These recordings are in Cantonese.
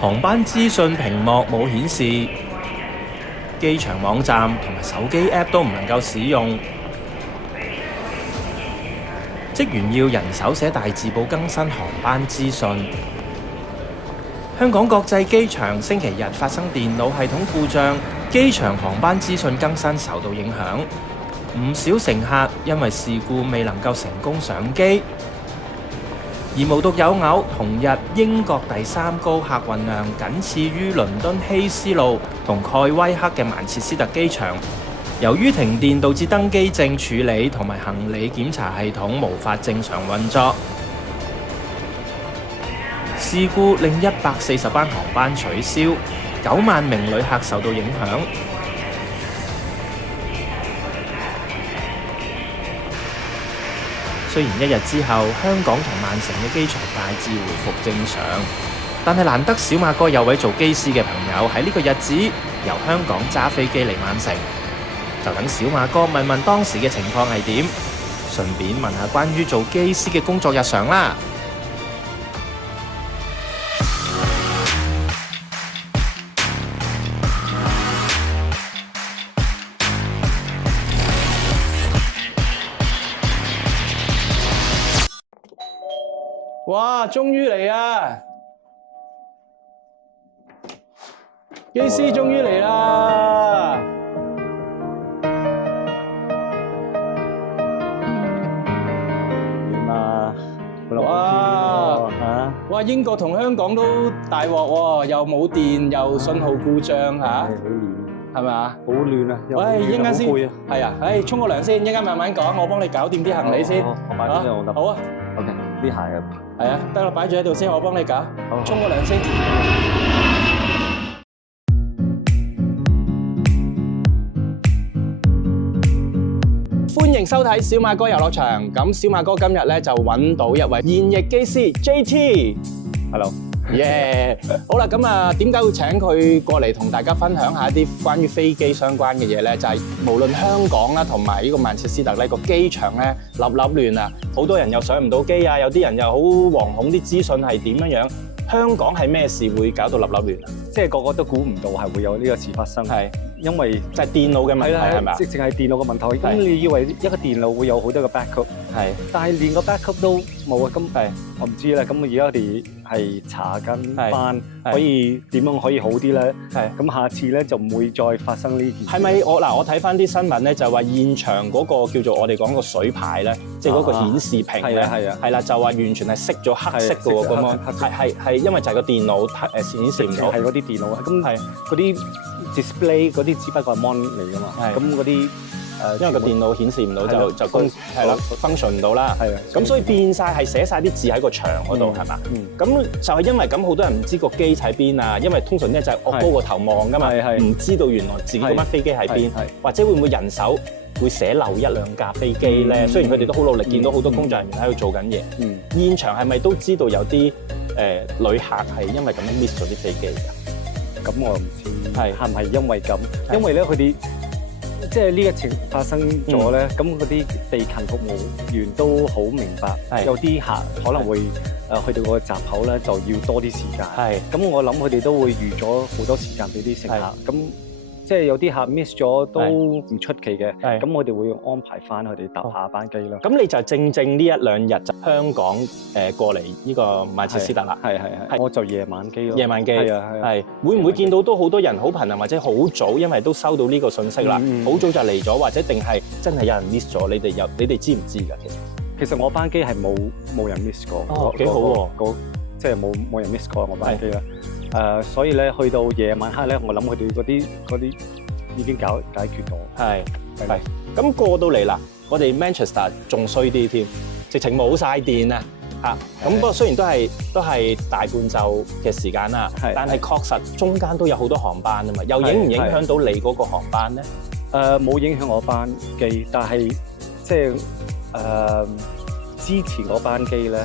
航班資訊屏幕冇顯示，機場網站同埋手機 App 都唔能夠使用，職員要人手寫大字報更新航班資訊。香港國際機場星期日發生電腦系統故障，機場航班資訊更新受到影響，唔少乘客因為事故未能夠成功上機。而無獨有偶，同日英國第3高客運量僅次於倫敦希斯路同蓋威克嘅曼徹斯特機場，由於停電導致登機證處理同埋行李檢查系統無法正常運作。事故令140班航班取消，9萬名旅客受到影響。雖然一日之後，香港同曼城嘅機場大致回復正常，但係難得小馬哥有位做機師嘅朋友喺呢個日子由香港揸飛機嚟曼城，就等小馬哥問問當時嘅情況係點，順便問下關於做機師嘅工作日常啦。哇！終於嚟啊！機師終於嚟啦！點啊？哇！英國同香港都大鑊喎，又冇電，又信號故障嚇，好亂，係咪啊？好亂啊！喂，一陣間先，好攰啊！係啊，沖個涼先，一陣間慢慢講，我幫你搞掂啲行李先。我擺邊度？好啊。OK，啲鞋啊。係啊，得啦，擺住喺度先，我幫你搞。沖個涼先。歡迎收睇小馬哥遊樂場。咁小馬哥今日咧就揾到一位現役機師 JT。Hello。耶！好啦，咁啊，點解會請佢過嚟同大家分享下一啲關於飛機相關嘅嘢咧？就係無論香港啦，同埋呢個曼徹斯特呢個機場咧，立立亂啊，好多人又上唔到機啊，有啲人又好惶恐，啲資訊係點樣樣？香港係咩事會搞到立立亂啊？即係個個都估唔到係會有呢個事發生。係，因為就係電腦嘅問題係咪啊？直情係電腦嘅問題。咁你以為一個電腦會有好多個 backup？係，但係連個 backup 都冇啊！咁我唔知啦。咁而家我哋係查緊翻，可以點樣可以好啲咧？係，咁下次咧就唔會再發生呢件事。係咪我睇翻啲新聞咧，就話現場嗰個叫做我哋講個水牌咧，即係嗰個顯示屏咧，係啦，就話完全係熄咗黑色嘅喎，咁樣係因為就係個電腦顯示唔到，係嗰啲電腦啊，咁嗰啲 display 嗰啲只不過係 mon 嚟㗎嘛，咁嗰啲因為個電腦顯示唔到就係啦 function 唔到啦，咁所以變晒係寫晒啲字喺個牆嗰度係嘛？咁就係因為咁好多人唔知個機喺邊啊，因為通常咧就係我高個頭望㗎嘛，唔知道原來自己嗰班飛機喺邊，或者會唔會人手會寫漏一兩架飛機咧？雖然佢哋都好努力，見到好多工作人員喺度做緊嘢，現場係咪都知道有啲旅客係因為咁樣 miss 咗啲飛機㗎？咁我唔知係唔係因為咁，因為咧佢哋即係呢一情發生咗咧，咁嗰啲地勤服務員都好明白，有啲客可能會去到個閘口咧就要多啲時間，咁我諗佢哋都會預咗好多時間俾啲乘客，咁即係有啲客 miss 咗都唔出奇嘅，咁我哋會安排翻佢哋搭下班機啦。咁你就正呢一兩日就香港過嚟呢個曼徹斯特啦。係，我就夜晚機咯。夜晚機係會唔會見到都好多人好頻臨或者好早，因為都收到呢個信息啦，好早就嚟咗，或者定係真係有人 miss 咗？你哋知唔知㗎？其實我班機係冇人 miss 過。哦，幾好喎！即係冇人 miss 過我班機啦。所以咧，去到夜晚黑咧，我諗佢哋嗰啲已經解決咗。係。咁過到嚟啦，我哋 Manchester 仲衰啲添，直情冇晒電啊！嚇，咁不過雖然都係大半晝嘅時間啦，但係確實中間都有好多航班啊嘛，又影唔影響到你嗰個航班咧？冇影響我班機，但係即係之前嗰班機咧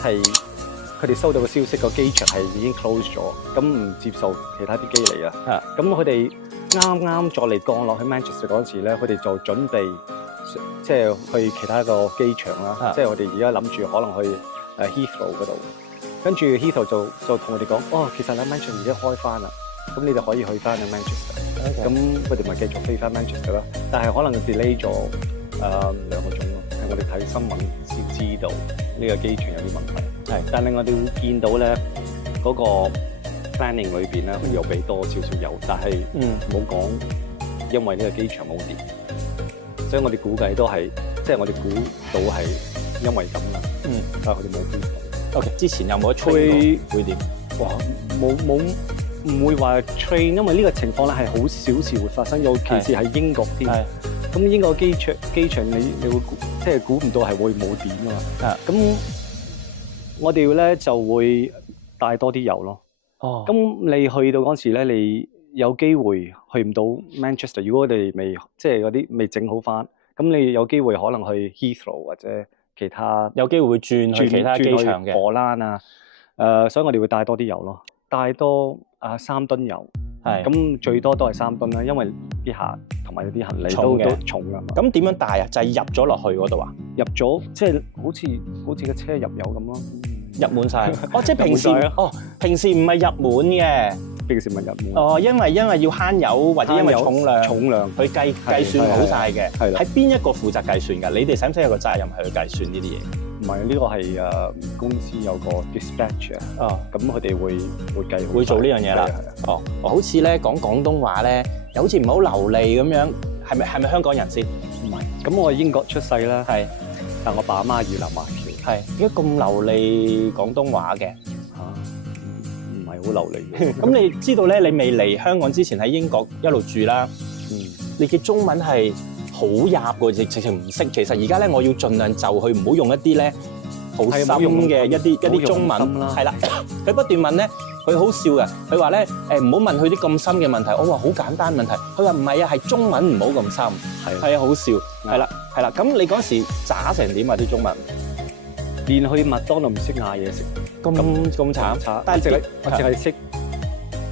係。佢哋收到個消息，個機場係已經 close 咗，咁唔接受其他啲機嚟啊。咁佢哋啱再嚟降落去 Manchester 嗰陣時咧，佢哋就準備即係去其他個機場啦。即係我哋而家諗住可能去Heathrow 嗰度。跟住 Heathrow 就同我哋講，其實咧 Manchester 已經開翻啦，咁你哋可以去翻去 Manchester。咁佢哋咪繼續飛翻 Manchester 咯，但係可能 delay 咗2個鐘咯。係我哋睇新聞先知道呢個機場有啲問題。係，但係我哋會見到咧嗰個 planning 裏邊咧，佢又俾多少少油，但係冇講因為呢個機場冇電，所以我哋估計都係即係我哋估到係因為咁啦。但係佢哋冇邊度。OK， 之前有冇吹會點？哇，唔會話 train， 因為呢個情況咧係好少時會發生，尤其是喺英國添。咁英國機場你會即係估唔到係會冇電㗎嘛。咁我哋咧就會帶多啲油咯。咁你去到嗰時咧，你有機會去唔到 Manchester。如果我哋未即係嗰啲未整好翻，咁你有機會可能去 Heathrow 或者其他有機會會轉去其他機場嘅荷蘭啊。所以我哋會帶多啲油咯，帶多3噸油。咁最多都係3噸啦，因為啲客同埋啲行李都重㗎嘛。咁點樣帶啊？就係入咗落去嗰度啊？入咗即係好似個車入油咁咯，入滿晒。即係平時唔係入滿嘅，平時唔係入滿。因為要慳油或者因為重量，佢計算好晒嘅。係係邊一個負責計算㗎？你哋使唔使有個責任去計算呢啲嘢？唔係，呢個係公司有個 dispatch 咁佢哋會計好，會做呢樣嘢啦。好似咧講廣東話咧，又好似唔係好流利咁樣，係咪香港人先？唔係，咁我喺英國出世啦，但我爸阿媽越南華僑。點解咁流利廣東話嘅？唔係好流利。咁你知道咧，你未嚟香港之前喺英國一路住啦，你嘅中文係好入嘅，直情唔識。其實而家咧，我要盡量就去，唔好用一啲咧好深嘅一啲中文。係啦，佢不斷問咧，佢好笑嘅。佢話咧，唔好問佢啲咁深嘅問題。我話好簡單問題。佢話唔係啊，係中文唔好咁深。係啊，好笑。係啦。咁你嗰時渣成點啊？啲中文連去麥當勞唔識嗌嘢食，咁慘。但係我淨係識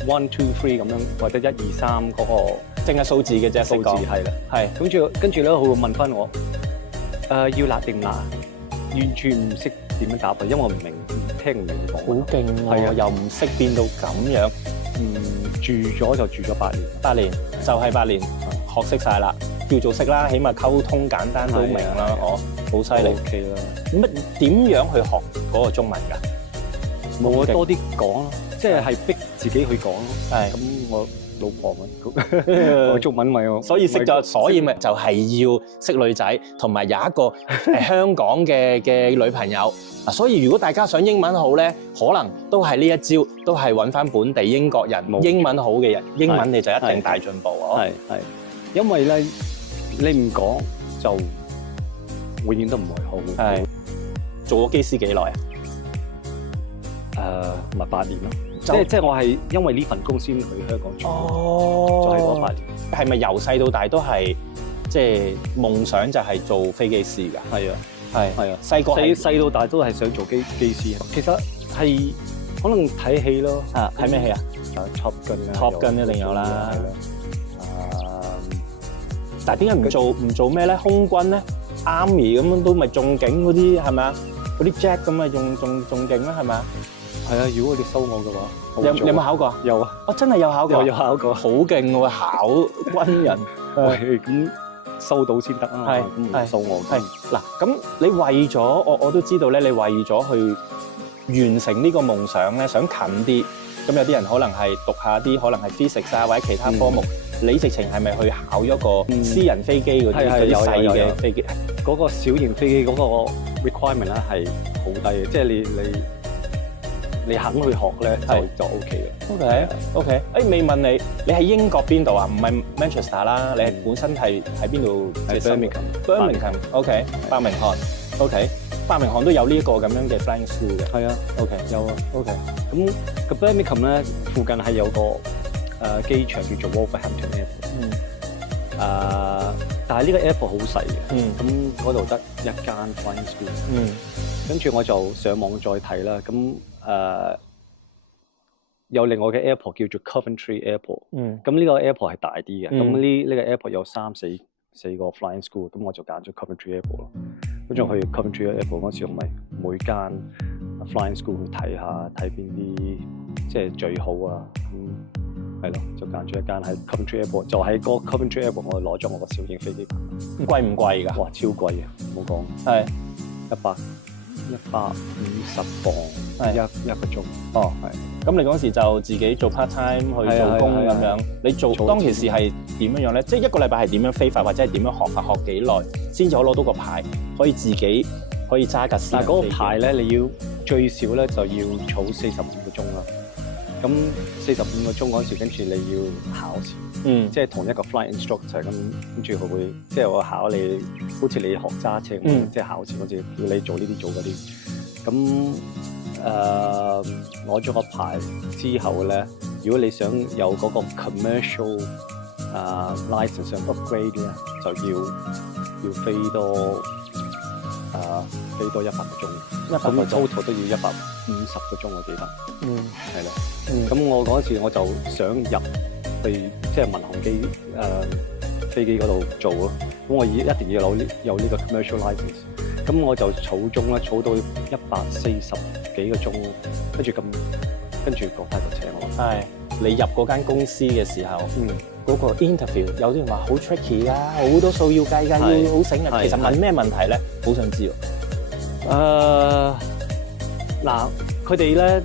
1 2 3咁樣，或者1 2 3嗰個。淨係數字嘅啫，數字係啦，跟住咧，佢會問翻我，要辣定辣，完全唔識點樣答佢，因為我唔明，聽唔明講。好勁喎！又唔識變到咁樣，住咗就住咗8年，8年就係8年，學識晒啦，叫做識啦，起碼溝通簡單都明啦，好犀利。OK 啦。乜點樣去學嗰個中文㗎？冇多啲講咯，即係逼自己去講咯。咁我老婆我中文咪所以識咗，所以咪就係要識女仔，同埋有一個香港嘅女朋友。所以如果大家想英文好咧，可能都係呢一招，都係揾翻本地英國人英文好嘅人，英文你就一定大進步。係，因為咧你唔講就永遠都唔會好。係做咗機師幾耐啊？咪8年咯。即係我係因為呢份工先去香港住，就係嗰8年。係咪由細到大都係即係夢想就係做飛機師㗎？係啊，係啊，細到大都係想做機師。其實係可能睇戲咯。睇咩戲啊？Top Gun 一定有啦。但係點解唔做咩咧？空軍咧 ，Army 咁樣都咪仲勁嗰啲係咪啊？嗰啲 Jet 咁啊，仲勁啦係咪啊？係啊，如果佢哋收我嘅話，有冇考過？有啊，真係有考過。有考過，好勁喎！考軍人，咁收到先得啊。係，咁唔收我。係嗱，咁你為咗我都知道咧，你為咗去完成呢個夢想咧，想近啲。咁有啲人可能係讀下啲可能係 physics 啊，或者其他科目。你直情係咪去考咗個私人飛機嗰啲細嘅飛機？嗰個小型飛機嗰個 requirement 咧係好低嘅，即係你肯去學咧就 OK 嘅。OK。未問你，你喺英國邊度啊？唔係 Manchester 啦，你係本身係喺邊度？喺 Birmingham。OK。伯明翰。OK。伯明翰都有呢一個咁樣嘅 flying school 嘅。係啊。OK。有啊。OK。咁個 Birmingham 咧附近係有個機場叫做 Wolverhampton Airport。但係呢個 airport 好細嘅。咁嗰度得一間 flying school。跟住我就上網再睇啦。咁有另外嘅 airport 叫做 Coventry Airport。咁呢個 airport 係大啲嘅。咁呢個 airport 有4個 flying school。咁我就揀咗 Coventry Airport 咯。跟住去 Coventry Airport 嗰時，我咪每間 flying school 去睇下，睇邊啲即係最好啊。係咯，就揀咗一間喺 Coventry Airport，就喺個 Coventry Airport 我攞咗我個小型飛機牌。貴唔貴㗎？哇，超貴啊！唔好講，係150磅一個鐘。哦，係。咁你嗰時就自己做 part time 去做工咁樣。你做當其時係點樣咧？即係一個禮拜係點樣飛法，或者係點樣學法？學幾耐先至可以攞到個牌，可以自己可以揸架私人飛機？但係嗰個牌咧，你要最少咧就要儲45個鐘啦。咁45個鐘嗰時，跟住你要考試，即係同一個 flight instructor 咁，跟住佢會即係我考你，好似你學揸車咁，即係考試嗰時叫你做呢啲做嗰啲。咁攞咗個牌之後咧，如果你想有嗰個 commercial license 上 upgrade 咧，就要飛多100個鐘，咁 total 都要150個鐘，我記得。係啦。咁我嗰時我就想入去即係民航機飛機嗰度做咯。咁我一定要有呢個 commercial license。咁我就儲鐘啦，儲到140幾個鐘，跟住國泰就請我。係你入嗰間公司嘅時候，嗰個 interview 有啲人話好 tricky 㗎，好多數要計㗎，要好醒嘅。其實問咩問題咧？好想知喎。嗱，佢哋咧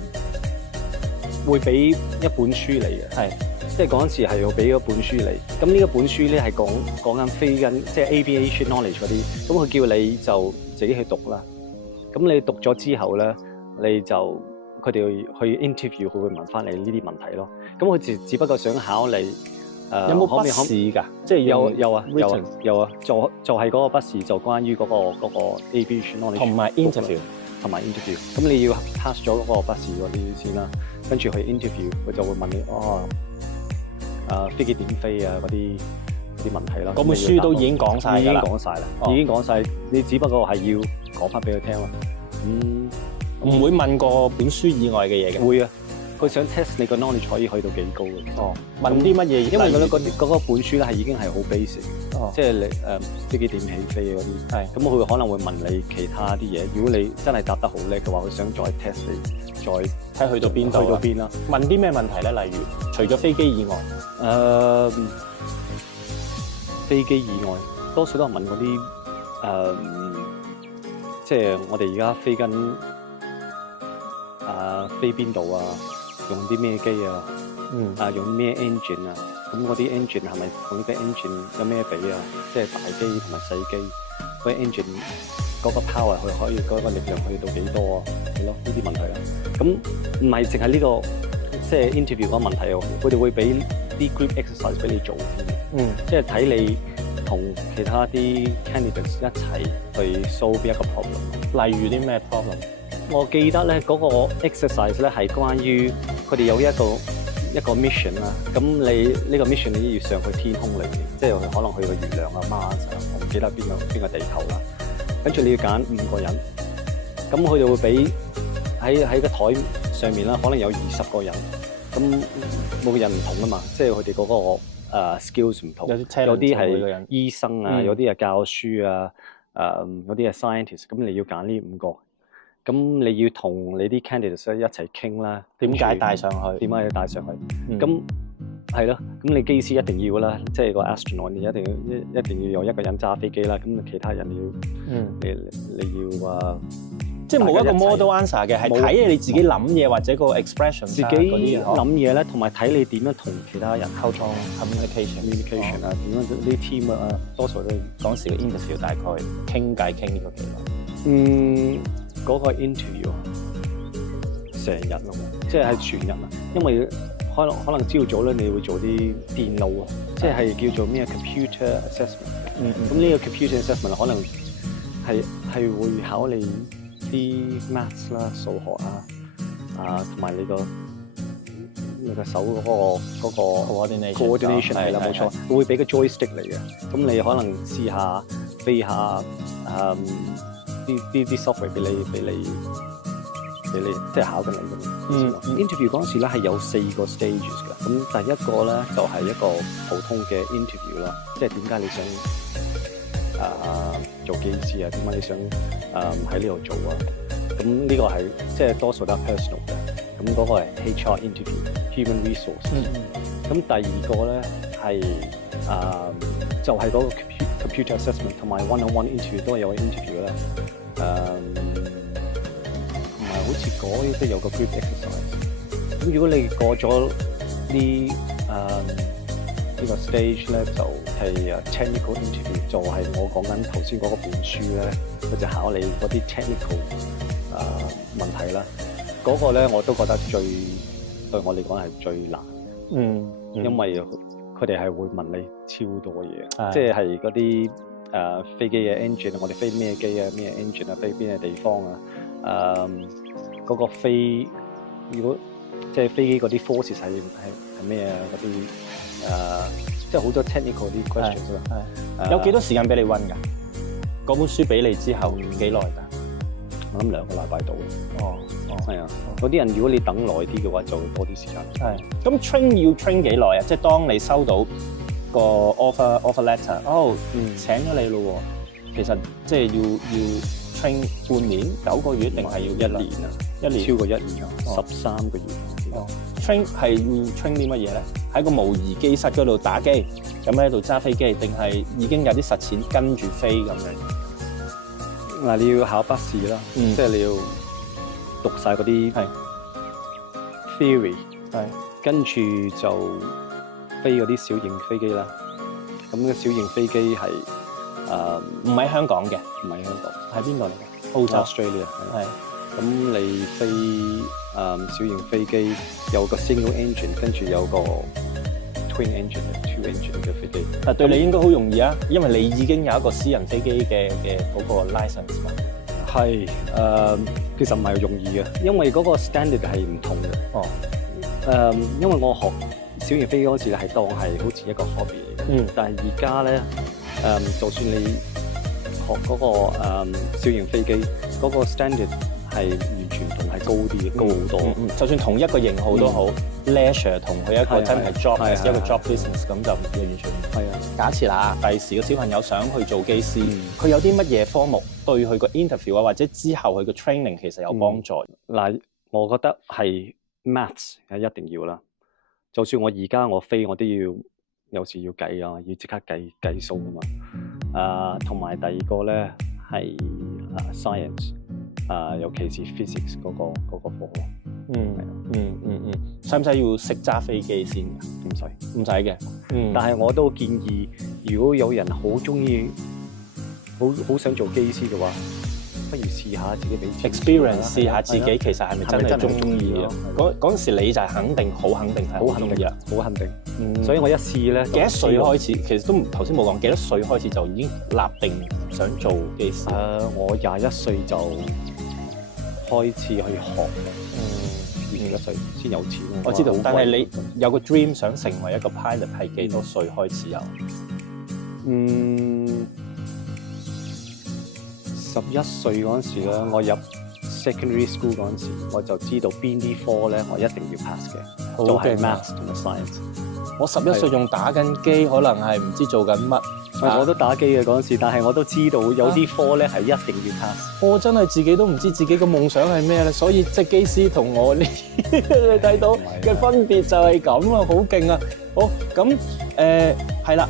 會俾一本書你嘅，即係嗰陣時係要俾一本書你。咁呢一本書咧係講緊飛緊，即係 aviation knowledge 嗰啲。咁佢叫你就自己去讀啦。咁你讀咗之後咧，你就佢哋去 interview，佢會問翻你呢啲問題咯。咁佢只不過想考你有冇筆試㗎？即係有啊，就係嗰個筆試，就關於嗰個 aviation knowledge 同埋 interview。咁你要 pass 咗嗰個筆試嗰啲先啦，跟住去 interview， 佢就會問你飛機點飛啊嗰啲問題啦。嗰本書都已經講晒㗎啦，已經講晒，你只不過係要講翻俾佢聽咯。唔會問過本書以外嘅嘢嘅。會啊，佢想 test 你個 knowledge 可以去到幾高嘅。問啲乜嘢？因為覺得嗰本書咧係已經係好 basic，即係你飛機點起飛嗰啲。咁佢可能會問你其他啲嘢。如果你真係答得好叻嘅話，佢想再 test 你，再睇去到邊度，去到邊啦。問啲咩問題咧？例如除咗飛機以外，飛機以外，多數都係問嗰啲即係我哋而家飛緊飛邊度啊？用啲咩機啊？用咩 engine 啊？咁嗰啲 engine 係咪同呢個 engine 有咩比啊？即係大機同埋細機，嗰啲 engine 嗰個 power 佢可以嗰個力量去到幾多啊？係咯，呢啲問題啦。咁唔係淨係呢個即係 interview 嗰個問題喎，佢哋會俾啲 group exercise 俾你做添。即係睇你同其他啲 candidates 一齊去 solve 一個 problem。例如啲咩 problem？我記得咧嗰個 exercise 咧係關於佢哋有一個 mission 啦。咁你呢個 mission 你要上去天空裏面，即係可能去個月亮啊 Mars 啊，我唔記得邊個地球啦。跟住你要揀5個人，咁佢哋會俾喺個台上面啦，可能有20個人。咁每個人唔同啊嘛，即係佢哋嗰個skills 唔同。有啲係醫生啊，有啲係教書啊，有啲係 scientist。咁你要揀呢5個。咁你要同你啲 candidates 一齊傾啦，點解帶上去？點解要帶上去？咁係咯，咁你機師一定要啦，即係個 astronaut 你一定要有一個人揸飛機啦，咁其他人你要即係冇一個 model answer 嘅，係睇你自己諗嘢或者個 expression 自己諗嘢咧，同埋睇你點樣同其他人溝通 communication 啊，點樣啲 team 啊，多數都當時嘅 interview 大概傾偈傾呢個幾耐？嗰個 interview 成日咯，即係全日啊，因為可能朝早咧，你會做啲電腦啊，即係叫做咩 computer assessment。咁呢個 computer assessment 可能係會考你啲 maths 啦、數學同埋你個手嗰個 coordination 係啦，冇錯，會俾個 joystick 嚟嘅。咁你可能試下飛下啲 software 俾你，即係考緊你咁。interview 嗰陣時咧係有4個 stages 嘅。咁第一個咧就係一個普通嘅 interview 啦，即係點解你想做機師啊？點解你想喺呢度做啊？咁呢個係即係多數都係 personal 嘅，咁嗰個係 HR interview，human resource。咁第二個咧係就係嗰個 computer assessment 同埋 one-on-one interview 都係有個 interview 啦。同埋好似嗰啲有個 group exercise。咁如果你過咗呢個 stage 咧，就係technical interview， 就係我講緊頭先嗰個本書咧，佢就考你嗰啲 technical 問題啦。嗰個咧我都覺得對我嚟講係最難。因為佢哋係會問你超多嘢，即係嗰啲飛機嘅 engine， 我哋飛咩機啊，咩 engine 啊，飛邊嘅地方啊，嗰個飛如果即係飛機嗰啲 forces 係咩啊，嗰啲即係好多 technical 啲 questions 啦。有幾多時間俾你温㗎？嗰本書俾你之後幾耐㗎？我諗2個禮拜到。係啊，有啲人如果你等耐啲嘅話，就多啲時間。係。咁 train 要 train 幾耐啊？即係當你收到個 offer letter， 請咗你咯喎，其實即係要 train 半年、9個月，定係要1年啊？1年超過1年啊，13個月。train 係要 train 啲乜嘢咧？喺個模擬機室嗰度打機，咁喺度揸飛機，定係已經有啲實踐跟住飛咁樣？嗱，你要考筆試啦，即係你要讀晒嗰啲 theory， 跟住就飛嗰啲小型飛機啦。咁嘅小型飛機係唔喺香港嘅，唔喺香港，喺邊度嚟嘅？澳洲 Australia 係。咁你飛小型飛機有個 single engine， 跟住有個 twin engine、two engine 嘅飛機。但對你應該好容易啊，因為你已經有一個私人飛機嘅嗰個 license 嘛。係其實唔係容易嘅，因為嗰個 standard 係唔同嘅。因為我學小型飛機嗰時咧係當係好似一個 hobby 嚟嘅。但係而家咧就算你學嗰個小型飛機嗰個 standard 係完全同係高啲嘅，高好多。就算同一個型號都好，leisure 同佢一個真係 job， 一個 job business 咁就完全係啊。假設啦，第時個小朋友想去做機師，佢有啲乜嘢科目對佢個 interview 啊，或者之後佢個 training 其實有幫助？嗱，我覺得係 maths 係一定要啦。就算我而家我飛，我都要有時要計啊，要即刻計數啊嘛。同埋第二個咧係science。尤其是 physics 嗰個課咯。使唔使要識揸飛機先㗎？唔使嘅。但係我都建議，如果有人好中意，好想做機師嘅話，不如試下自己俾 experience， 試下自己其實係咪真係中意啊？嗰陣時你就係肯定好肯定係好中意啦，好肯定。所以我一試咧，幾多歲開始？其實都頭先冇講幾多歲開始就已經立定想做機師。我21歲就開始去學21歲先有錢。我知道，但係你有個 dream 想成為一個 pilot 係幾多歲開始有？11歲嗰陣時咧，我入 secondary school 嗰陣時，我就知道邊啲科咧我一定要 pass 嘅，就係 maths 同埋 science。我11歲仲打緊機，可能係唔知做緊乜。我都打機嘅嗰陣時，但係我都知道有啲科咧係一定要 pass。我真係自己都唔知自己嘅夢想係咩咧，所以即係機師同我你睇到嘅分別就係咁啊，好勁啊！好咁係啦，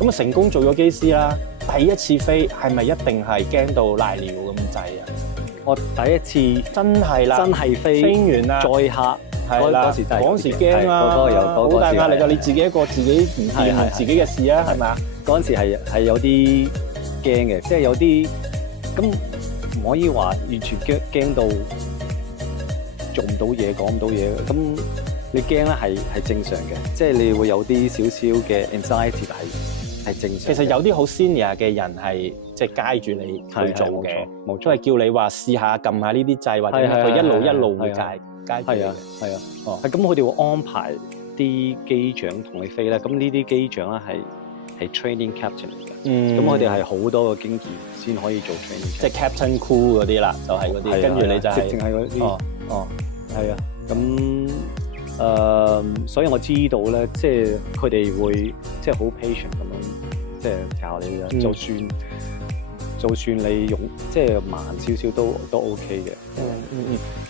咁啊成功做咗機師啦。第一次飛係咪一定係驚到瀨尿咁滯啊？我第一次真係啦，真係飛完啦，載客。嗰時驚啦，好大壓力㗎！你自己一個自己唔掂自己嘅事啊，係咪啊？嗰陣時係有啲驚嘅，即係有啲咁唔可以話完全驚到做唔到嘢、講唔到嘢。咁你驚咧係正常嘅，即係你會有啲少少嘅 anxiety 係正常。其實有啲好 senior 嘅人係即係街住你去做嘅，冇錯，都係叫你話試下撳下呢啲掣，或者佢一路會介。係啊，咁佢哋會安排啲機長同你飛咧。咁呢啲機長咧係 training captain 嚟嘅。咁佢哋係好多個經驗先可以做 training，即係 captain crew 嗰啲啦，就係嗰啲。跟住你就係直情係嗰啲。係啊。咁所以我知道咧，即係佢哋會即係好 patient 咁樣，即係教你嘅。就算就算你用即係慢少少都 OK 嘅。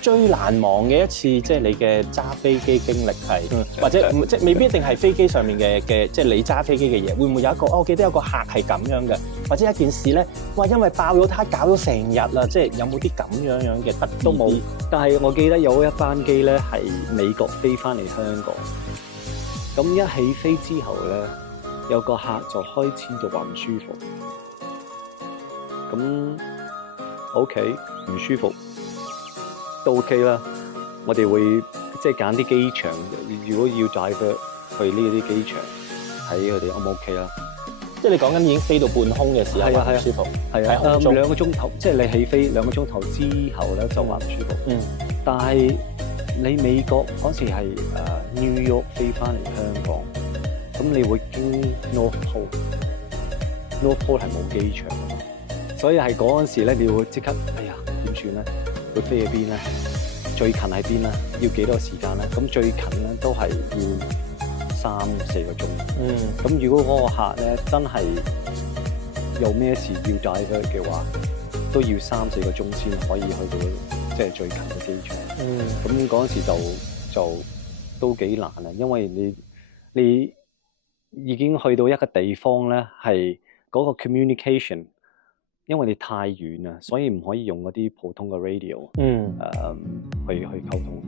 最難忘嘅一次即係你嘅揸飛機經歷係，或者即係未必一定係飛機上面嘅即係你揸飛機嘅嘢，會唔會有一個我記得有個客係咁樣嘅，或者一件事咧，哇因為爆咗胎搞咗成日啦，即係有冇啲咁樣嘅得都冇？但係我記得有一班機咧係美國飛翻嚟香港，咁一起飛之後咧，有個客就開始就話唔舒服，咁 OK 唔舒服都 OK 啦。我哋會即係揀啲機場，如果要載佢去呢啲機場睇佢哋 O 唔 OK 啦。即係你講緊已經飛到半空嘅時候話唔舒服，係啊，2個鐘頭，即係你起飛2個鐘頭之後咧就話唔舒服。但係你美國嗰時係New York 飛翻嚟香港，咁你會經 North Pole 係冇機場嘅，所以係嗰陣時咧，你會即刻哎呀點算咧？會飛去邊咧？最近喺邊咧？要幾多時間咧？咁最近咧都係要3-4個鐘。咁如果嗰個客咧真係有咩事要帶佢嘅話，都要3-4個鐘先可以去到即係最近嘅機場。咁嗰陣時就都幾難啊，因為你已經去到一個地方咧，係嗰個 communication， 因為你太遠啦，所以唔可以用嗰啲普通嘅 radio，去溝通。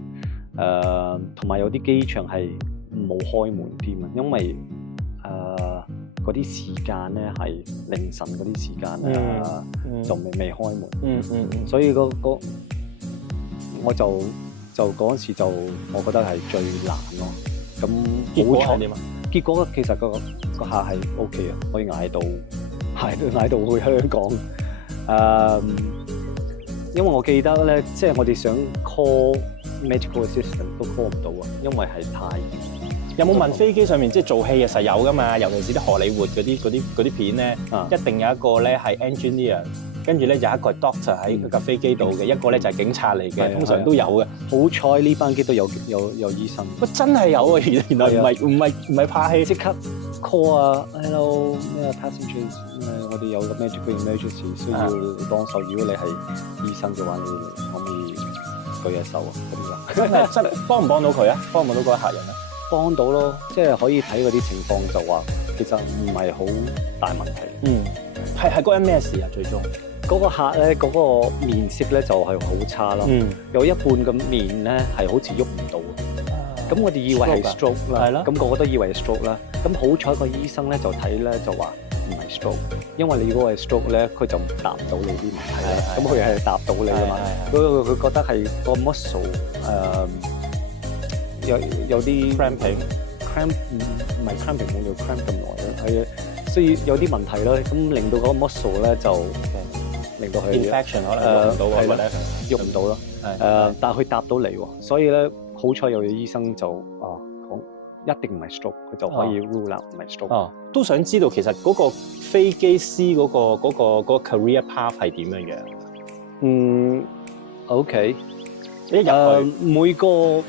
同埋有啲機場係冇開門添啊，因為嗰啲時間咧係凌晨嗰啲時間就未開門。所以我就嗰陣時就我覺得係最難咯。咁結果係點啊？結果其實個客係 OK 啊，可以嗌到去香港。因為我記得咧，即係我哋想 call medical assistant 都 call 唔到啊，因為係太有冇問飛機上面即係做戲嘅實有噶嘛？尤其是啲荷里活嗰啲片咧，一定有一個咧係 engineer， 跟住咧有一個係 doctor 喺架飛機度嘅，一個咧就係警察嚟嘅，通常都有嘅。好彩呢班機都有醫生。喂，真係有啊！原來唔係拍戲，即刻 call 啊 ，hello 咩 passengers， 我哋有個 medical emergency 需要你幫手。如果你係醫生嘅話，你可唔可以舉下手啊？咁樣真幫唔幫到佢啊？幫唔幫到嗰個客人啊？幫到咯，即係可以睇嗰啲情況就話，其實唔係好大問題。係嗰陣咩事啊？最終嗰個客咧，嗰個面色咧就係好差咯。有一半嘅面咧係好似喐唔到。咁我哋以為係 stroke 啦，咁個個都以為係 stroke 啦。咁好彩個醫生咧就睇咧就話唔係 stroke，因為你如果係 stroke 咧，佢就答唔到你啲問題啦。咁佢係答到你㗎嘛。佢覺得係個 muscle 有啲 cramp 唔係 cramping 冇用 cramp 咁耐咧，係所以有啲問題咯。咁令到嗰個 muscle 咧就令到佢 infection 可能喐唔到咯。但係佢答到你喎，所以咧好彩有個醫生就講一定唔係 stroke， 佢就可以 rule out 唔係 stroke。都想知道其實嗰個飛機師嗰個 career path 係點樣樣？OK， 一入去每個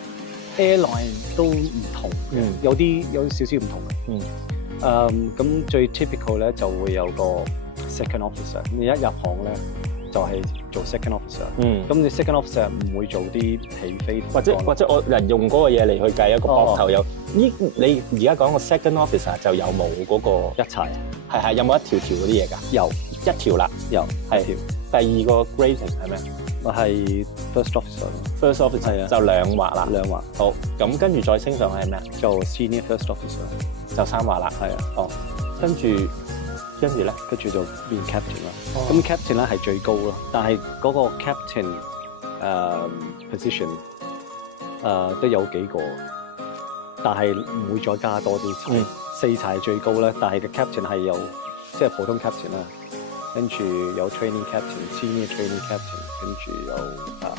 airline 都唔同嘅，有少少唔同嘅。咁最 typical 咧就會有個 second officer， 你一入行咧就係做 second officer。咁你 second officer 唔會做啲起飛，或者我人用嗰個嘢嚟去計一個膊頭有。你而家講個 second officer 就有冇嗰個一齊？係有冇一條嗰啲嘢㗎？有一條啦，有係條。第二個 grading 係咩？我係 first officer。first officer 就2劃啦。2劃。好，咁跟住再升上去係咩？做 senior first officer， 就3劃啦。係啊。跟住咧，跟住就變 captain 啦。咁 captain 咧係最高咯，但係嗰個 captain position 都有幾個，但係唔會再加多啲柴。4柴係最高啦，但係個 captain 係有即係普通 captain 啦，跟住有 training captain、senior training captain， 跟住有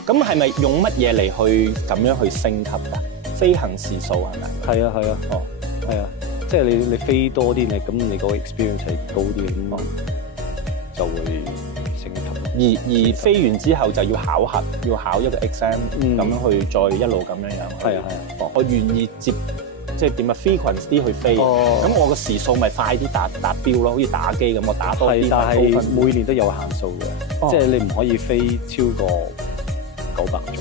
咁係咪用乜嘢嚟去咁樣去升級㗎？飛行時數係咪？係啊。係啊。即係你飛多啲咧，咁你個 experience 係高啲咁就會升級。而飛完之後就要考核，要考一個 exam，咁樣去再一路咁樣樣。係啊。我願意即即係點啊 frequency 啲去飛。咁我個時數咪快啲達標咯，好似打機咁，我打多啲。但係每年都有限數嘅，即係你唔可以飛超過900個鐘。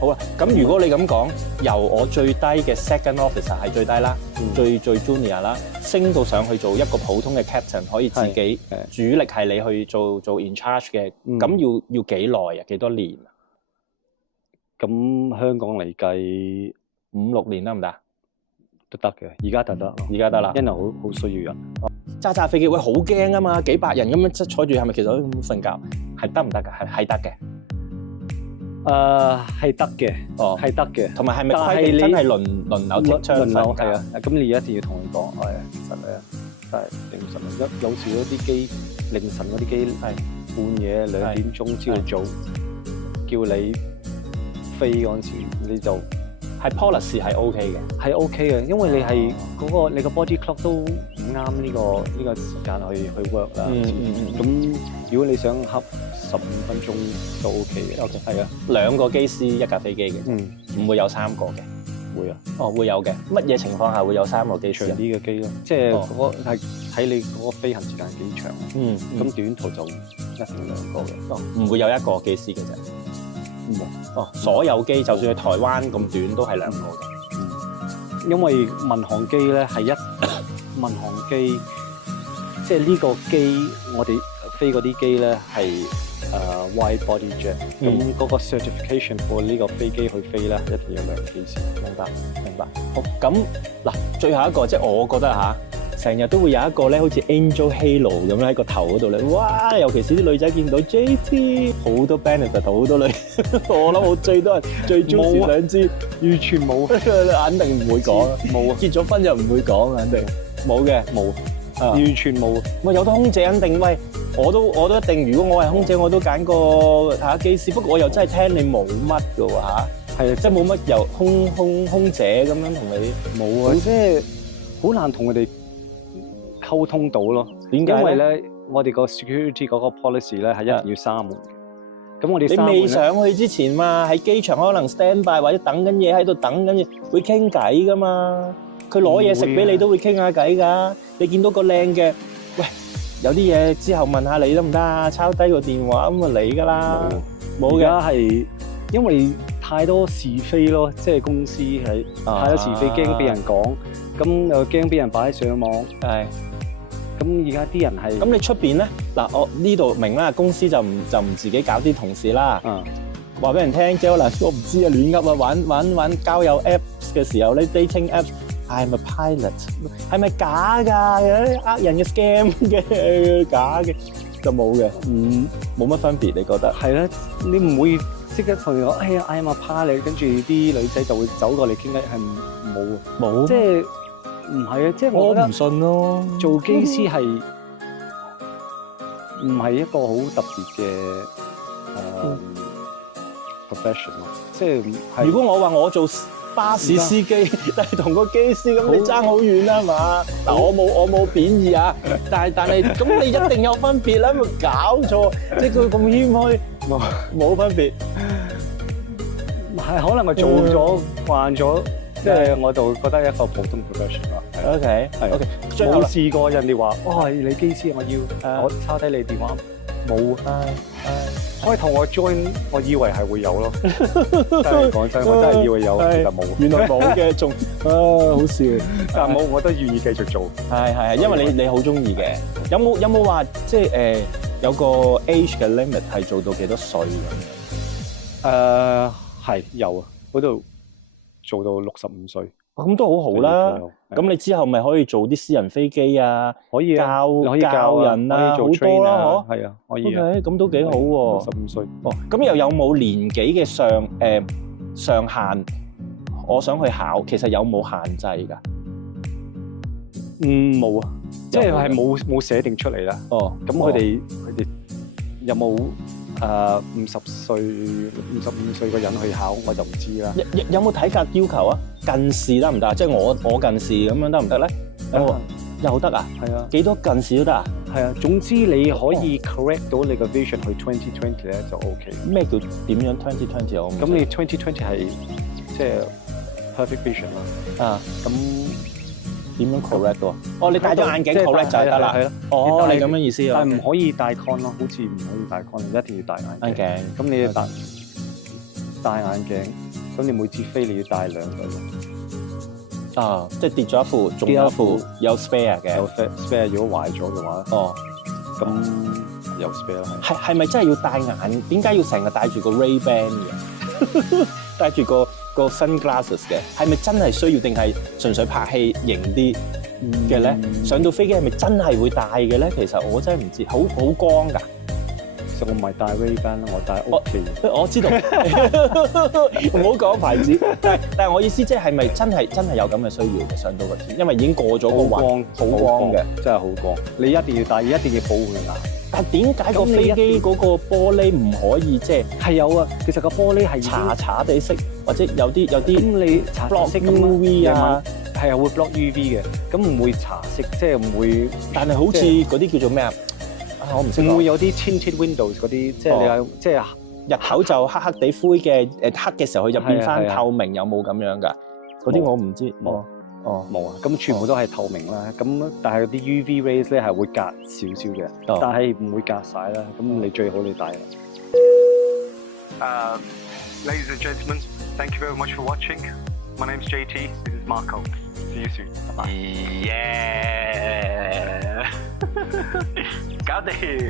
好啊。咁如果你咁講，由我最低嘅 second officer 係最低啦，最 junior 啦，升到上去做一個普通嘅 captain， 可以自己主力係你去做 in charge 嘅，咁要幾耐啊？幾多年啊？咁香港嚟計5-6年得唔得？都得嘅，而家得，而家得啦，因為好需要人。揸飛機會好驚啊嘛，幾百人咁樣即係坐住，係咪其實都咁瞓覺？係得唔得㗎？係得嘅。係得嘅，係得嘅。同埋係咪規定真係輪流踢槍瞓覺？係啊，咁你一定要同佢講，其實咧，真係凌晨有時嗰啲機凌晨嗰啲機係半夜2點鐘朝早叫你飛嗰陣時，你就係 policy 係 OK 嘅，係 OK 嘅，因為你係你個 body clock 都唔啱呢個時間去 work 啦。咁如果你想恰15分鐘都 OK 嘅。OK 係啊，2個機師一架飛機嘅，唔會有3個嘅。會啊，會有嘅。乜嘢情況下會有3個機師？長啲嘅機咯，即係係睇你嗰個飛行時間幾長。咁短途就一定2個嘅。唔會有1個機師嘅啫。所有機就算喺台灣咁短都係2個嘅。因為民航機咧係民航機，即係呢個機我哋飛嗰啲機咧係wide body jet，咁嗰個 certification for 呢個飛機去飛咧，一定要2個機師。明白。好，咁嗱，最後一個即係我覺得嚇，成日都會有一個咧，好似 Angel Halo 咁咧喺個頭嗰度咧，哇！尤其是啲女仔見到 JT 好多 benefit， 好多女，我諗我最多人最中意2支，完全冇，肯定唔會講，冇啊！結咗婚就唔會講，肯定冇嘅，冇，完全冇。喂，有得空姐肯定，喂，我都一定。如果我係空姐，我都揀個機師。不過我又真係聽你冇乜嘅喎嚇，係啊，即係冇乜由空姐咁樣同你冇啊，即係好難同佢哋溝通到咯。點解？因為咧，我哋個 security 嗰個 policy 咧係一定要閂門嘅。咁我哋你未上去之前嘛，喺機場可能 stand by 或者等緊嘢喺度等緊嘢，會傾偈噶嘛。佢攞嘢食俾你都會傾下偈㗎。你見到個靚嘅，喂，有啲嘢之後問下你得唔得啊？抄低個電話咁啊嚟㗎啦。冇嘅，而家係因為太多是非咯，即係公司係太多是非，驚俾人講，咁又驚俾人擺上網。係。咁而家啲人係咁，你出邊咧？嗱，我呢度明啦，公司就唔自己搞啲同事啦。話俾人聽，即係可能我唔知啊，亂噏啊，玩交友 apps 嘅時候咧 ，dating apps。I'm a pilot， 係咪假㗎？呃人嘅 scam 嘅，假嘅就冇嘅，冇乜分別，你覺得？係啦，你唔會即刻同佢講，哎呀 ，I'm a pilot， 跟住啲女仔就會走過嚟傾偈，係冇，即係唔係啊？即係我唔信咯。做機師係唔係一個好特別嘅profession 咯？即係如果我話我做巴士司機，但係同個機師咁，你爭好遠啦嘛？嗱，我冇貶義啊，但係咁你一定有分別啦，咪搞錯？即係佢咁謙虛，冇分別，係可能係做咗慣咗，即係我就覺得一個普通 profession 啦。OK，冇試過人哋話，哇，你機師，我抄低你電話。冇，開頭我 join， 我以為係會有咯。真係講真，我真係以為有，其實冇。原來冇嘅，仲好笑。但係冇，我都願意繼續做。係，因為你好中意嘅。有冇話即係有個 age 嘅 limit 係做到幾多歲咁樣？係有啊，嗰度做到65歲。咁都好好啦。咁你之後咪可以做啲私人飛機啊？可以教人啊，好多啦，嗬。係啊，可以啊。咁都幾好喎。65歲。咁又有冇年紀嘅上限？我想去考，其實有冇限制㗎？冇啊，即係冇寫定出嚟啦。咁佢哋有冇50歲、55歲個人去考，我就唔知啦。有冇體格要求啊？近視得唔得？即係我近視咁樣得唔得咧？又得啊？係啊。幾多近視都得啊？係啊。總之你可以 correct 到你個 vision 去2020咧就 OK。咩叫點樣2020？咁你2020係即係 perfect vision 啦。啊，咁點樣 correct 喎？哦，你戴咗眼鏡 correct 就得啦。係咯。哦，你咁樣意思啊？但係唔可以戴 con 咯，好似唔可以戴 con，一定要戴眼鏡。咁你要戴眼鏡，咁你每次飛你要戴2對。啊，即係跌咗一副，仲有一副有 spare 嘅。有 spare， 如果壞咗嘅話，哦，咁有 spare 啦。係咪真係要戴眼？點解要成日戴住個 Ray-Ban 嘅？戴住個 sunglasses 嘅，係咪真係需要定係純粹拍戲型啲嘅咧？上到飛機係咪真係會戴嘅咧？其實我真係唔知，好光㗎。其實我唔係戴 Ray-Ban 啦，我戴 Oakley。我知道，唔好講牌子。但係我意思即係咪真係有咁嘅需要嘅上到個天？因為已經過咗個雲，好光嘅，真係好光。你一定要戴，一定要保護你眼。但係點解個飛機嗰個玻璃唔可以即係有啊？其實個玻璃係茶地色，或者有啲咁你茶色 UV 啊，係會 block UV 嘅，咁唔會茶色，即係唔會。但係好似嗰啲叫做咩啊？我唔識。唔會有啲 tinted windows 嗰啲，即係你話即係日頭就黑黑地灰嘅，黑嘅時候佢就變翻透明，有冇咁樣㗎？嗰啲我唔知。冇啊，咁全部都係透明啦。咁但係啲 UV rays 咧係會隔少少嘅，但係唔會隔晒啦。咁你最好你戴啦。Ladies and gentlemen, thank you very much for watching. My name's JT. This is Marco. See you soon. Bye. Yeah. 搞掂。